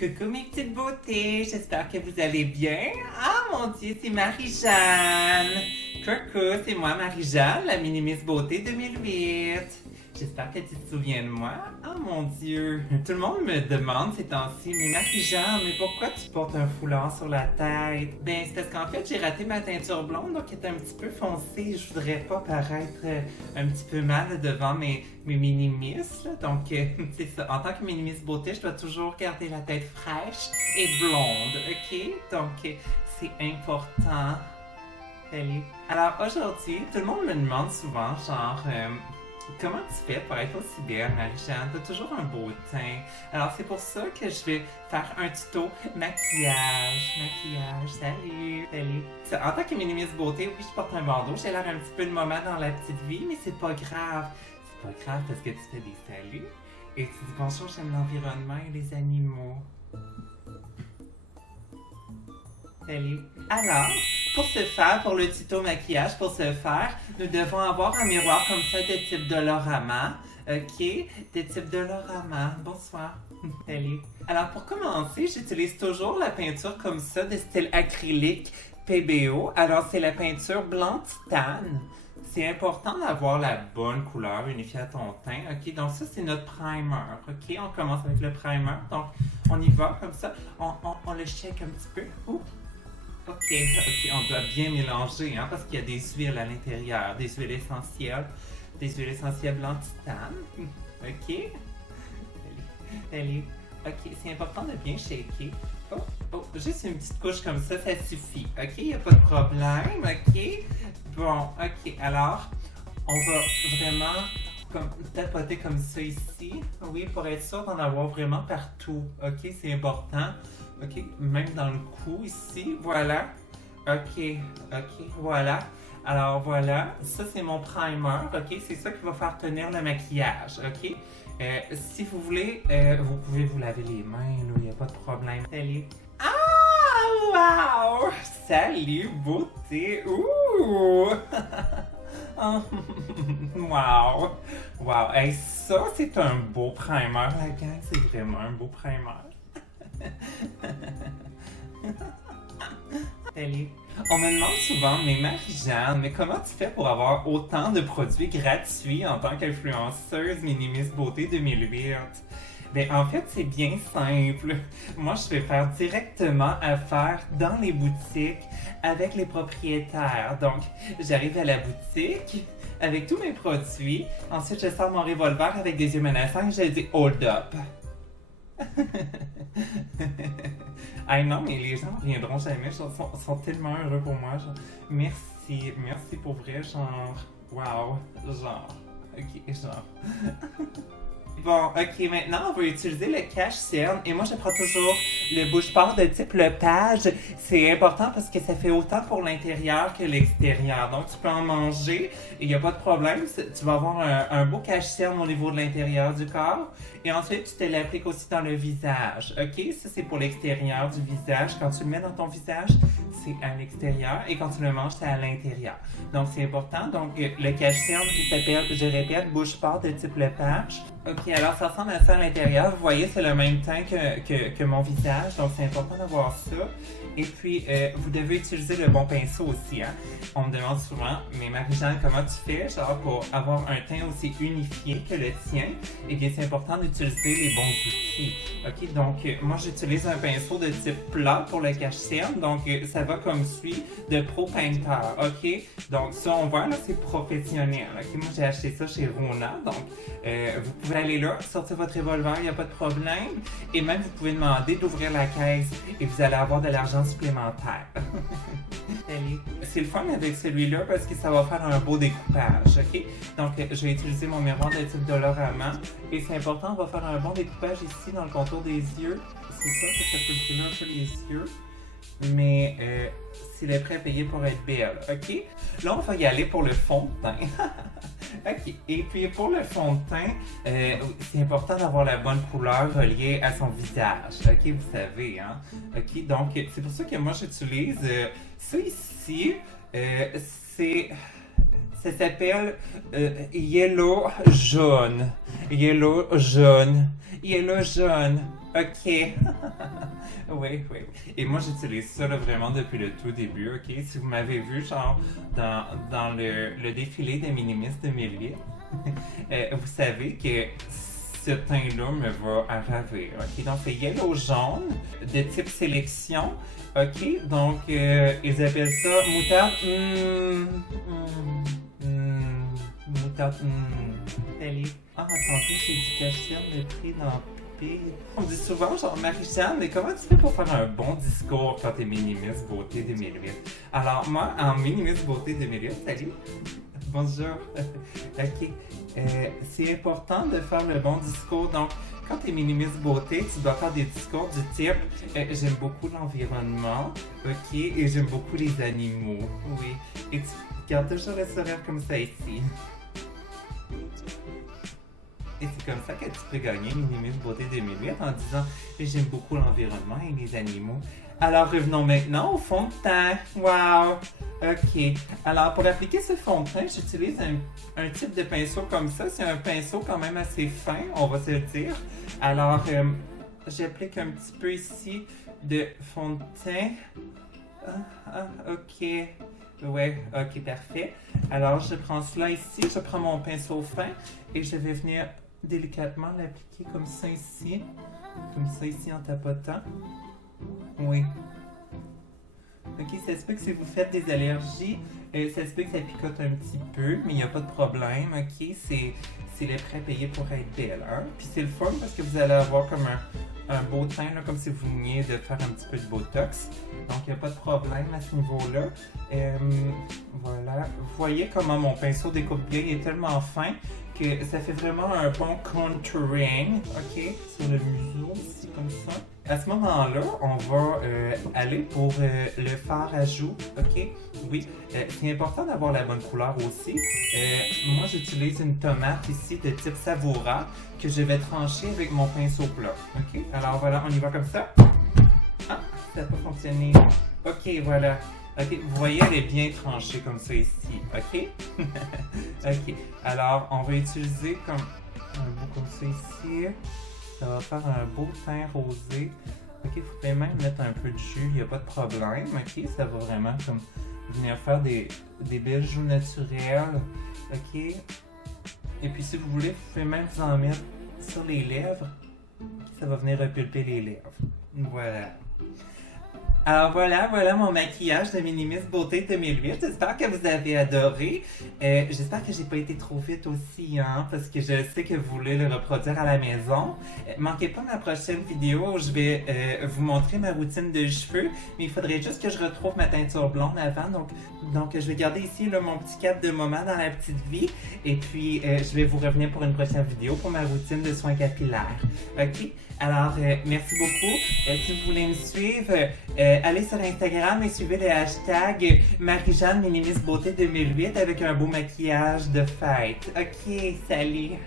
Coucou mes petites beautés, j'espère que vous allez bien. Ah mon Dieu, c'est Marie-Jeanne. Coucou, c'est moi Marie-Jeanne, la mini-miss beauté 2008. J'espère que tu te souviens de moi. Ah mon Dieu, tout le monde me demande ces temps-ci, mais Marie-Jeanne, mais pourquoi tu portes un foulard sur la tête? Ben c'est parce qu'en fait j'ai raté ma teinture blonde, donc elle est un petit peu foncée. Je voudrais pas paraître un petit peu mal devant mes mini-miss, là. Donc c'est ça. En tant que mini-miss beauté, je dois toujours garder la tête fraîche et blonde, ok? Donc c'est important. Salut. Alors aujourd'hui, tout le monde me demande souvent, genre, comment tu fais pour être aussi belle, Marie-Jeanne? T'as toujours un beau teint. Alors c'est pour ça que je vais faire un tuto maquillage. Maquillage, salut, salut. En tant que mini-miss beauté, oui, je porte un bandeau. J'ai l'air un petit peu de moment dans la petite vie, mais c'est pas grave. C'est pas grave parce que tu fais des saluts et tu dis bonjour, j'aime l'environnement et les animaux. Salut. Alors, pour ce faire, pour le tuto maquillage, pour ce faire, nous devons avoir un miroir comme ça de type Dolorama. Ok, de type Dolorama. Bonsoir. Salut. Alors, pour commencer, j'utilise toujours la peinture comme ça, de style acrylique PBO. Alors, c'est la peinture blanc titane. C'est important d'avoir la bonne couleur unifiée à ton teint. Ok, donc ça, c'est notre primer. Ok, on commence avec le primer. Donc, on y va comme ça. On le check un petit peu. Ouh. Ok, on doit bien mélanger, hein, parce qu'il y a des huiles à l'intérieur, des huiles essentielles blanc titane. Ok, allez. Ok, c'est important de bien shaker. Juste une petite couche comme ça suffit. Ok, il n'y a pas de problème. Ok, bon, ok, alors, on va vraiment tapoter comme ça ici. Oui, pour être sûr d'en avoir vraiment partout. Ok, c'est important. Ok, même dans le cou ici, voilà. Ok, voilà. Alors voilà, ça c'est mon primer, ok? C'est ça qui va faire tenir le maquillage, ok? Si vous voulez, vous pouvez vous laver les mains, il n'y a pas de problème. Salut. Ah, wow! Salut, beauté! Ouh! Wow! Wow! Hey, ça c'est un beau primer, la gang, c'est vraiment un beau primer. Salut. On me demande souvent, mais Marie-Jeanne, mais comment tu fais pour avoir autant de produits gratuits en tant qu'influenceuse Mini-Miss Beauté 2008? Ben, en fait, c'est bien simple. Moi, je vais faire directement affaire dans les boutiques avec les propriétaires. Donc, j'arrive à la boutique avec tous mes produits. Ensuite, je sors mon revolver avec des yeux menaçants et je dis « Hold up ». Ah non, mais les gens ne reviendront jamais, sont tellement heureux pour moi. Genre, merci pour vrai, genre, wow, genre, ok, genre. Bon, ok, maintenant on va utiliser le cache-cerne et moi je prends toujours le bouche-port de type Lepage. C'est important parce que ça fait autant pour l'intérieur que l'extérieur. Donc tu peux en manger et il n'y a pas de problème. Tu vas avoir un beau cache-cerne au niveau de l'intérieur du corps et ensuite tu te l'appliques aussi dans le visage. Ok, ça c'est pour l'extérieur du visage. Quand tu le mets dans ton visage, c'est à l'extérieur et quand tu le manges, c'est à l'intérieur. Donc c'est important. Donc le cache-cerne qui s'appelle, je répète, bouche-port de type Lepage. Ok, alors ça ressemble à ça à l'intérieur. Vous voyez, c'est le même teint que mon visage, donc c'est important d'avoir ça. Et puis, vous devez utiliser le bon pinceau aussi, hein. On me demande souvent, mais Marie-Jeanne, comment tu fais, genre, pour avoir un teint aussi unifié que le tien? Eh bien, c'est important d'utiliser les bons outils. Ok, donc, moi, j'utilise un pinceau de type plat pour le cache-cerne, donc ça va comme suit, de Pro Painter, ok? Donc, ça, on voit, là, c'est professionnel, ok? Moi, j'ai acheté ça chez Rona, donc, vous pouvez aller là, sortir votre revolver, il n'y a pas de problème. Et même, vous pouvez demander d'ouvrir la caisse et vous allez avoir de l'argent supplémentaire. C'est le fun avec celui-là parce que ça va faire un beau découpage, ok? Donc, je vais utiliser mon miroir de type Dolorama. Et c'est important, on va faire un bon découpage ici dans le contour des yeux. C'est ça que ça peut brûler un peu les yeux. Mais s'il est prêt à payer pour être belle, ok? Là, on va y aller pour le fond de teint. Ok, et puis pour le fond de teint, c'est important d'avoir la bonne couleur reliée à son visage, ok, vous savez, hein? Ok, donc c'est pour ça que moi j'utilise ça ici, ça s'appelle Yellow Jaune. Yellow jaune. Yellow jaune. Ok. Oui, oui. Et moi, j'utilise ça là, vraiment depuis le tout début, ok? Si vous m'avez vu, genre, dans le défilé des Minimis 2008, vous savez que ce teint-là me va à ravir, ok? Donc, c'est yellow jaune, de type sélection, ok? Donc, ils appellent ça moutarde, moutarde, Salut. Ah, attendez, j'ai du cachet de prix dans P. On dit souvent, genre, Marie-Jeanne, mais comment tu fais pour faire un bon discours quand t'es Minimis Beauté 2008? Alors, moi, en Minimis Beauté 2008, salut. Bonjour. Ok. C'est important de faire le bon discours. Donc, quand t'es Minimis Beauté, tu dois faire des discours du type j'aime beaucoup l'environnement, ok, et j'aime beaucoup les animaux, oui. Et tu gardes toujours le sourire comme ça ici. Et c'est comme ça que tu peux gagner Minimis Beauté 2008 en disant j'aime beaucoup l'environnement et les animaux. Alors revenons maintenant au fond de teint. Wow! Ok. Alors pour appliquer ce fond de teint, j'utilise un type de pinceau comme ça. C'est un pinceau quand même assez fin, on va se le dire. Alors j'applique un petit peu ici de fond de teint. Ok. Ouais, ok, parfait. Alors je prends cela ici, je prends mon pinceau fin et je vais venir délicatement l'appliquer comme ça ici en tapotant. Oui. Ok, ça se peut que si vous faites des allergies, ça se peut que ça picote un petit peu, mais il n'y a pas de problème, ok? C'est le prêt à payer pour être belle, hein? Puis c'est le fun parce que vous allez avoir comme un beau teint, là, comme si vous veniez de faire un petit peu de Botox. Donc il n'y a pas de problème à ce niveau-là. Voilà. Vous voyez comment mon pinceau découpe bien, il est tellement fin que ça fait vraiment un bon contouring, ok? Sur le museau, ici, comme ça. À ce moment-là, on va aller pour le fard à joues, ok? Oui, c'est important d'avoir la bonne couleur aussi. Moi, j'utilise une tomate ici de type Savoura que je vais trancher avec mon pinceau plat, ok? Alors voilà, on y va comme ça. Ah, ça n'a pas fonctionné. Ok, voilà. Ok, vous voyez, elle est bien tranchée comme ça ici, ok? Ok, alors on va utiliser comme un bout comme ça ici. Ça va faire un beau teint rosé. Ok, vous pouvez même mettre un peu de jus, il n'y a pas de problème, ok? Ça va vraiment comme venir faire des belles joues naturelles, ok? Et puis si vous voulez, vous pouvez même vous en mettre sur les lèvres. Ça va venir repulper les lèvres. Voilà. Alors voilà mon maquillage de Minimis Beauté 2008. J'espère que vous avez adoré. J'espère que j'ai pas été trop vite aussi, hein, parce que je sais que vous voulez le reproduire à la maison. Manquez pas ma prochaine vidéo où je vais vous montrer ma routine de cheveux, mais il faudrait juste que je retrouve ma teinture blonde avant. Donc je vais garder ici là, mon petit cap de moment dans la petite vie, et puis je vais vous revenir pour une prochaine vidéo pour ma routine de soins capillaires. Ok? Alors, merci beaucoup. Si vous voulez me suivre, allez sur Instagram et suivez le hashtag Marie-Jeanne Minimis Beauté 2008 avec un beau maquillage de fête. Ok, salut!